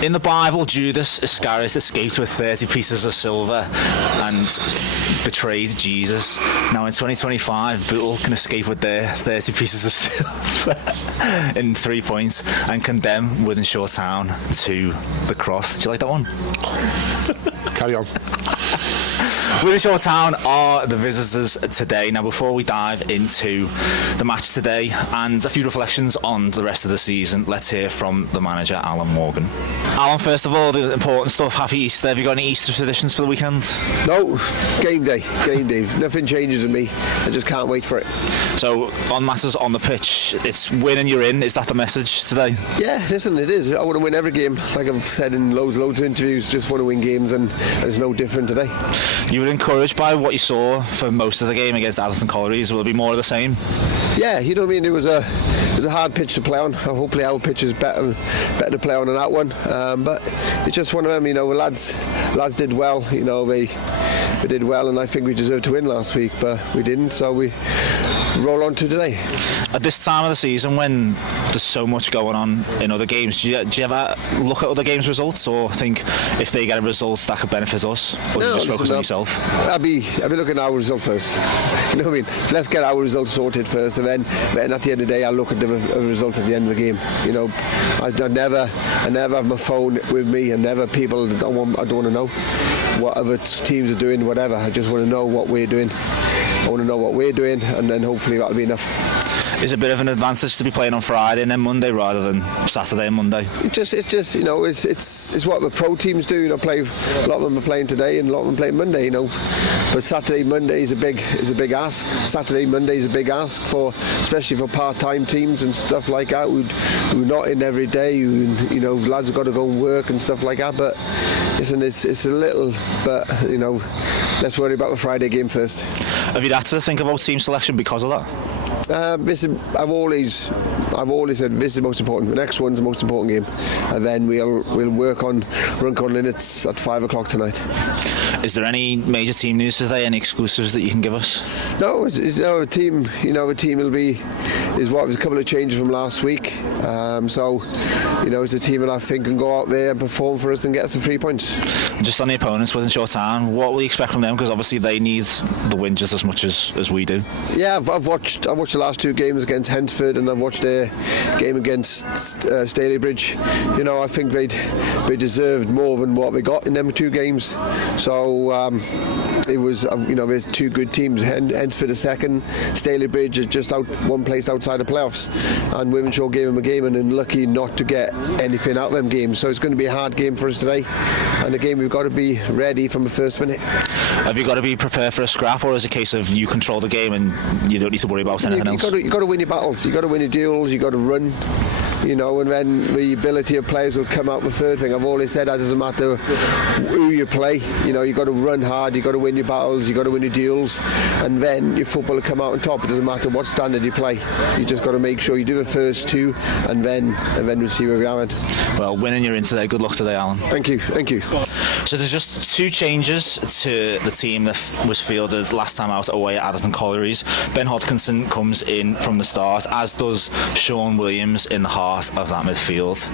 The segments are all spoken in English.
In the Bible, Judas Iscariot escaped with 30 pieces of silver and betrayed Jesus. Now in 2025, Bootle can escape with their 30 pieces of silver in 3 points and condemn Wythenshawe Town to the cross. Do you like that one? Carry on. Wythenshawe Town are the visitors today. Now, before we dive into the match today and a few reflections on the rest of the season, let's hear from the manager, Alan Morgan. Alan, first of all, the important stuff. Happy Easter. Have you got any Easter traditions for the weekend? No, game day. Nothing changes with me. I just can't wait for it. So, on matters on the pitch, it's win and you're in. Is that the message today? Yeah, listen, it is. I want to win every game. Like I've said in loads of interviews, just want to win games, and it's no different today. You were encouraged by what you saw for most of the game against Addington Collieries. Will it be more of the same? Yeah, you know what I mean. It was a hard pitch to play on. Hopefully our pitch is better to play on than that one. But it's just one of them. You know, lads did well. You know, we did well, and I think we deserved to win last week, but we didn't. So we roll on to today. At this time of the season, when there's so much going on in other games, do you ever look at other games' results, or think if they get a result that could benefit us, or do you just focus on yourself? I'll be looking at our result first. You know what I mean? Let's get our result sorted first, and then at the end of the day, I'll look at the result at the end of the game. You know, I never have my phone with me, and never people. I don't want to know what other teams are doing, whatever. I just want to know what we're doing. I want to know what we're doing, and then hopefully that'll be enough. Is it a bit of an advantage to be playing on Friday and then Monday rather than Saturday and Monday? It's just you know, it's what the pro teams do. You know, play. A lot of them are playing today, and a lot of them play Monday. You know, but Saturday, Monday is a big ask. Saturday, Monday is a big ask especially for part-time teams and stuff like that who are not in every day. You know, lads have got to go and work and stuff like that. But listen, it's a little, but you know, let's worry about the Friday game first. Have you had to think about team selection because of that? I've always said this is the most important. The next one's the most important game, and then we'll work on Runcorn Linnets at 5 o'clock tonight. Is there any major team news today? Any exclusives that you can give us? No, it's our team. You know, the team there's a couple of changes from last week. So, you know, it's a team that I think can go out there and perform for us and get us some 3 points. Just on the opponents, Wythenshawe Town, what will you expect from them? Because obviously they need the win just as much as we do. Yeah, I've watched the last two games against Hensford, and I've watched their game against Stalybridge. You know, I think they deserved more than what they got in them two games. So it was, you know, there's two good teams. Hensford a second, Stalybridge is just one place outside the playoffs, and Wythenshawe gave them a game and then lucky not to get anything out of them games. So it's going to be a hard game for us today, and a game we've got to be ready from the first minute. Have you got to be prepared for a scrap, or is it a case of you control the game and you don't need to worry about anything else? You've got to win your battles. You've got to win your duels. You've got to run. You know, and then the ability of players will come out. The third thing I've always said, that doesn't matter who you play. You know, you've got to run hard. You've got to win your battles. You've got to win your duels, and then your football will come out on top. It doesn't matter what standard you play. You just got to make sure you do the first two, and then we'll see where we are at. Well, winning you're in today. Good luck today, Alan. Thank you. So there's just two changes to the team that was fielded last time out away at Addington Collieries. Ben Hodkinson comes in from the start, as does Sean Williams in the heart of that midfield.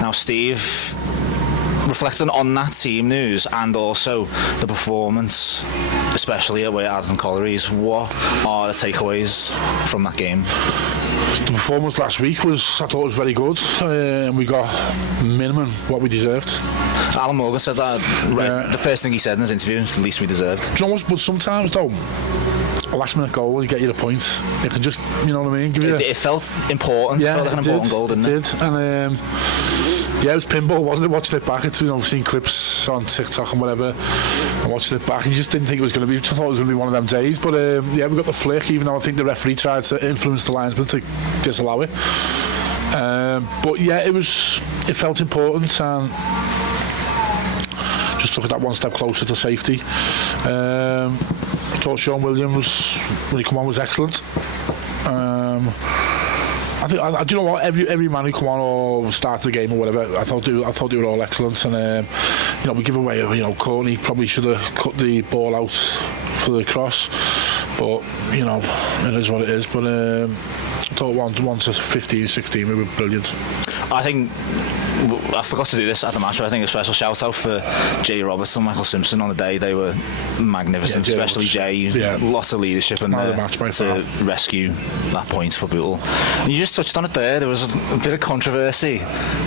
Now, Steve, reflecting on that team news and also the performance, especially away at Addington Collieries, what are the takeaways from that game? The performance last week I thought was very good, and we got minimum what we deserved. Alan Morgan said that the first thing he said in his interview, the least we deserved. Do you know what, but sometimes though, a last minute goal will get you the point. It can just, you know what I mean, give you it felt important. Yeah, it felt like an important goal, didn't it? It did. And yeah, it was pinball, wasn't it? Watching it back, it's, you know, I've seen clips on TikTok and whatever, and watching it back, and you just didn't think it was going to be. I thought it was going to be one of them days, but yeah, we got the flick, even though I think the referee tried to influence the linesman to disallow it. But yeah, it felt important, and just took it that one step closer to safety. I thought Sean Williams, when he come on, was excellent. I think, do you know what? Every man who come on or start the game or whatever, I thought they were all excellent. And you know, we give away. You know, Courtney probably should have cut the ball out for the cross, but you know, it is what it is. But I thought once 15, 16 we were brilliant. I think I forgot to do this at the match, but I think a special shout out for Jay Roberts and Michael Simpson on the day. They were magnificent, Yeah, especially Jay. Yeah. Lots of leadership in Man of there the match by to far. rescue that point for Bootle. And you just touched on it there. There was a bit of controversy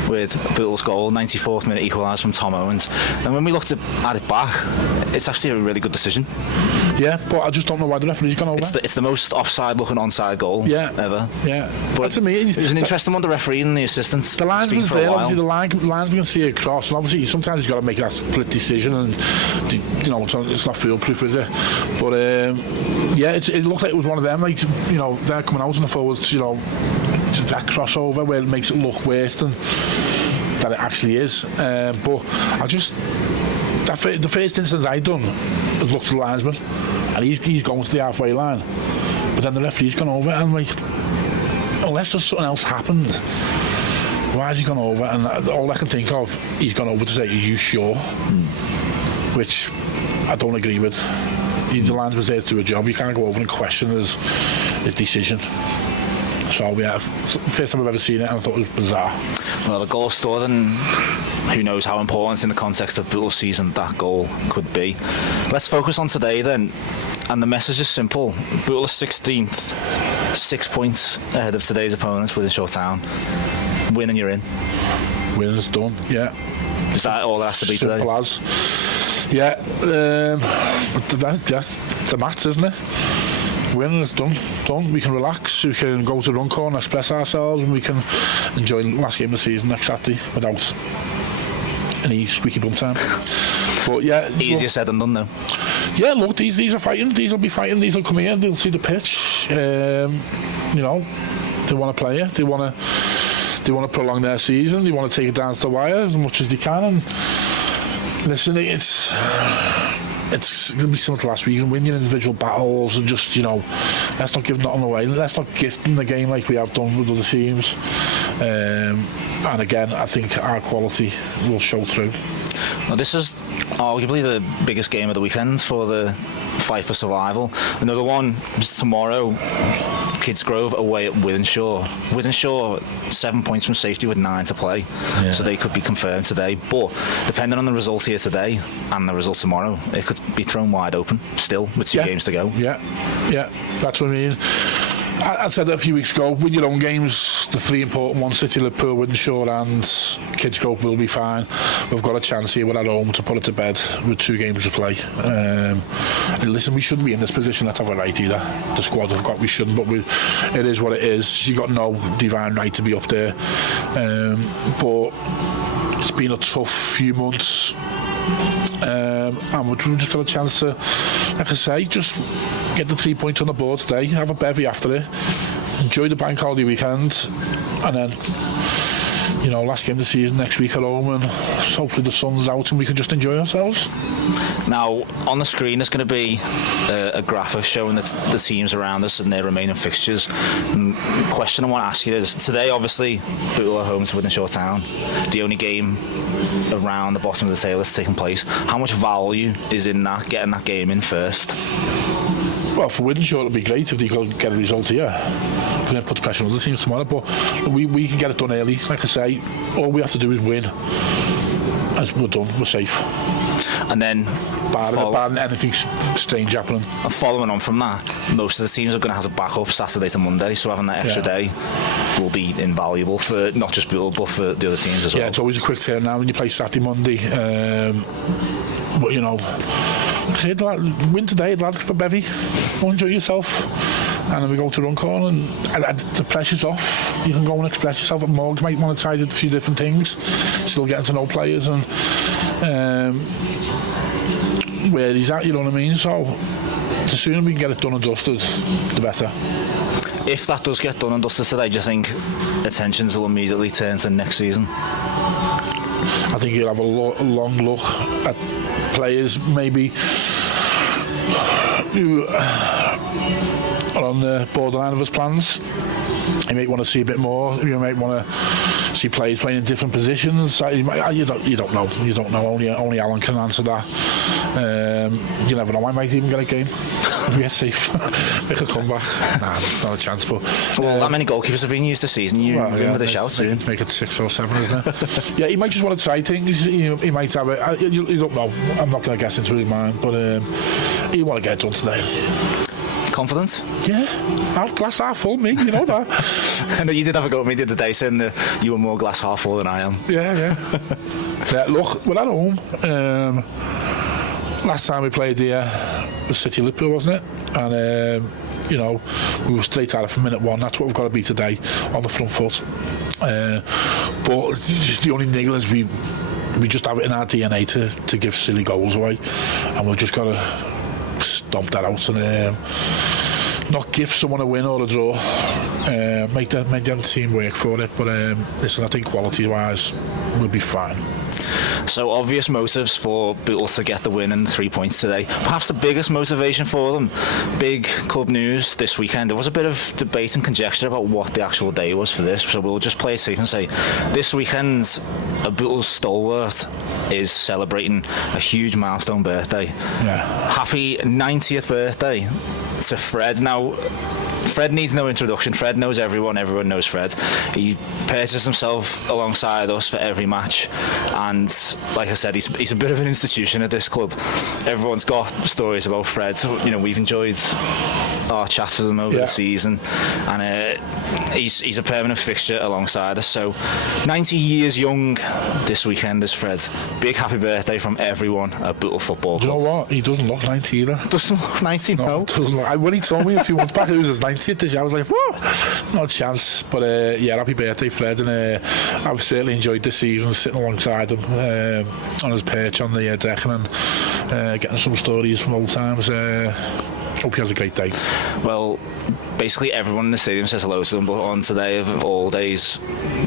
with Bootle's goal, 94th minute equaliser from Tom Owens. And when we looked at it back, it's actually a really good decision. Yeah, but I just don't know why the referee's gone over. It's the most offside looking onside goal ever. Yeah, But that's amazing. It was an interesting one, the referee and the assistants. The linesman's for a there, while. obviously the linesman can see it across, and obviously sometimes he's got to make that split decision, and you know it's not foolproof, is it? But yeah, it looked like it was one of them, like, you know, they're coming out in the forwards, you know, that crossover where it makes it look worse than that it actually is. But I just, the first instance I done was look to the linesman, and he's going to the halfway line, but then the referee's gone over, and like, unless there's something else happened, why has he gone over? And all I can think of, he's gone over to say, are you sure? Which I don't agree with. The linesman's there to do a job. You can't go over and question his decision. So yeah, first time I've ever seen it, and I thought it was bizarre. Well, the goal stood, and who knows how important in the context of Bootle's season that goal could be. Let's focus on today then, and the message is simple. Bootle is 16th, 6 points ahead of today's opponents Wythenshawe Town. Win and you're in. Win is done, yeah. Is that all there has to be today? Simple as. Yeah, but that's the maths, isn't it? Winning is done. We can relax, we can go to Runcorn, express ourselves, and we can enjoy the last game of the season next Saturday without any squeaky bum time. But yeah, Easier said than done though. Yeah, look, these are fighting. These will be fighting. These will come here. They'll see the pitch. You know, they want to play it. They want to prolong their season. They want to take it down to the wire as much as they can. And listen, it's going to be similar to last week, and win your individual battles, and just, you know, let's not give nothing away. Let's not gift the game like we have done with other teams. And again, I think our quality will show through. Well, this is arguably the biggest game of the weekend for the fight for survival. Another one is tomorrow. Kidsgrove away at Wythenshawe. Wythenshawe 7 points from safety with 9 to play, so they could be confirmed today. But depending on the result here today and the result tomorrow, it could be thrown wide open still with 2 games to go. Yeah, that's what I mean. I said that a few weeks ago, win your own games, the 3 important ones, City, Liverpool, Wythenshawe and Kidsgrove will be fine. We've got a chance here, we're at home, to put it to bed with 2 games to play. And listen, we shouldn't be in this position, let's have a right either. The squad have got, we shouldn't, but it is what it is. You've got no divine right to be up there. But it's been a tough few months. And we've just got a chance to, like I say, just get the 3 points on the board today, have a bevy after it, enjoy the bank holiday weekend, and then, you know, last game of the season next week at home, and hopefully the sun's out and we can just enjoy ourselves. Now, on the screen there's going to be a graphic showing the teams around us and their remaining fixtures. And the question I want to ask you is, today obviously Bootle are home to Wythenshawe Town, the only game around the bottom of the table that's taking place. How much value is in that, getting that game in first? Well, for Wythenshawe it'll be great if they could get a result here, because then it puts pressure on other teams tomorrow, but we can get it done early. Like I say, all we have to do is win. As we're done, we're safe. And then barring anything strange happening. And following on from that, most of the teams are going to have to back up Saturday to Monday, so having that extra day will be invaluable for not just Bootle but for the other teams as well. Yeah, it's always a quick turn now when you play Saturday, Monday. But you know, win today, lads, for bevy. Go enjoy yourself. And then we go to Runcorn, and the pressure's off. You can go and express yourself at Morgs. Might want to try a few different things, still getting to know players and where he's at, you know what I mean? So the sooner we can get it done and dusted, the better. If that does get done and dusted today, do you think attentions will immediately turn to next season? I think you'll have a long look at players maybe who are on the borderline of his plans. You might want to see a bit more. You might want to see players playing in different positions. You don't know. You don't know. Only Alan can answer that. You never know. I might even get a game. We're safe. Make a comeback. Nah, not a chance. But that many goalkeepers have been used this season. You with a shout soon. Make it 6 or 7, isn't it? Yeah, he might just want to try things. He might have it. You don't know. I'm not going to guess into his mind, but he want to get it done today. Confident? Yeah, glass half full, me. You know that. I know you did have a go at me the other day saying that you were more glass half full than I am. Yeah. Look, we're at home. Last time we played here was City Liverpool, wasn't it? And we were straight at it from minute 1. That's what we've got to be today, on the front foot. But just the only niggle is we just have it in our DNA to give silly goals away, and we've just got to stomp that out and not give someone a win or a draw. Make them team work for it. But listen, I think quality wise we'll be fine. So obvious motives for Bootle to get the win and 3 points today. Perhaps the biggest motivation for them, big club news this weekend. There was a bit of debate and conjecture about what the actual day was for this, so we'll just play it safe and say this weekend a Bootle stalwart is celebrating a huge milestone birthday. Happy 90th birthday to Fred. Now Fred needs no introduction. Fred knows everyone knows Fred. He paces himself alongside us for every match, and like I said, he's a bit of an institution at this club. Everyone's got stories about Fred. We've enjoyed our chats with him over the season, and he's a permanent fixture alongside us. So 90 years young this weekend is Fred. Big happy birthday from everyone at Bootle Football Club. Do you know what? He doesn't look 90 either. Doesn't look 90? No. Doesn't look, when he told me a few months back it was his 90th this year, I was like, what? Not a chance. But happy birthday, Fred. And I've certainly enjoyed this season sitting alongside him on his perch on the deck and getting some stories from old times. Hope he has a great day. Well, basically everyone in the stadium says hello to him, but on today of all days,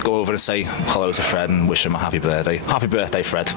go over and say hello to Fred and wish him a happy birthday. Happy birthday, Fred.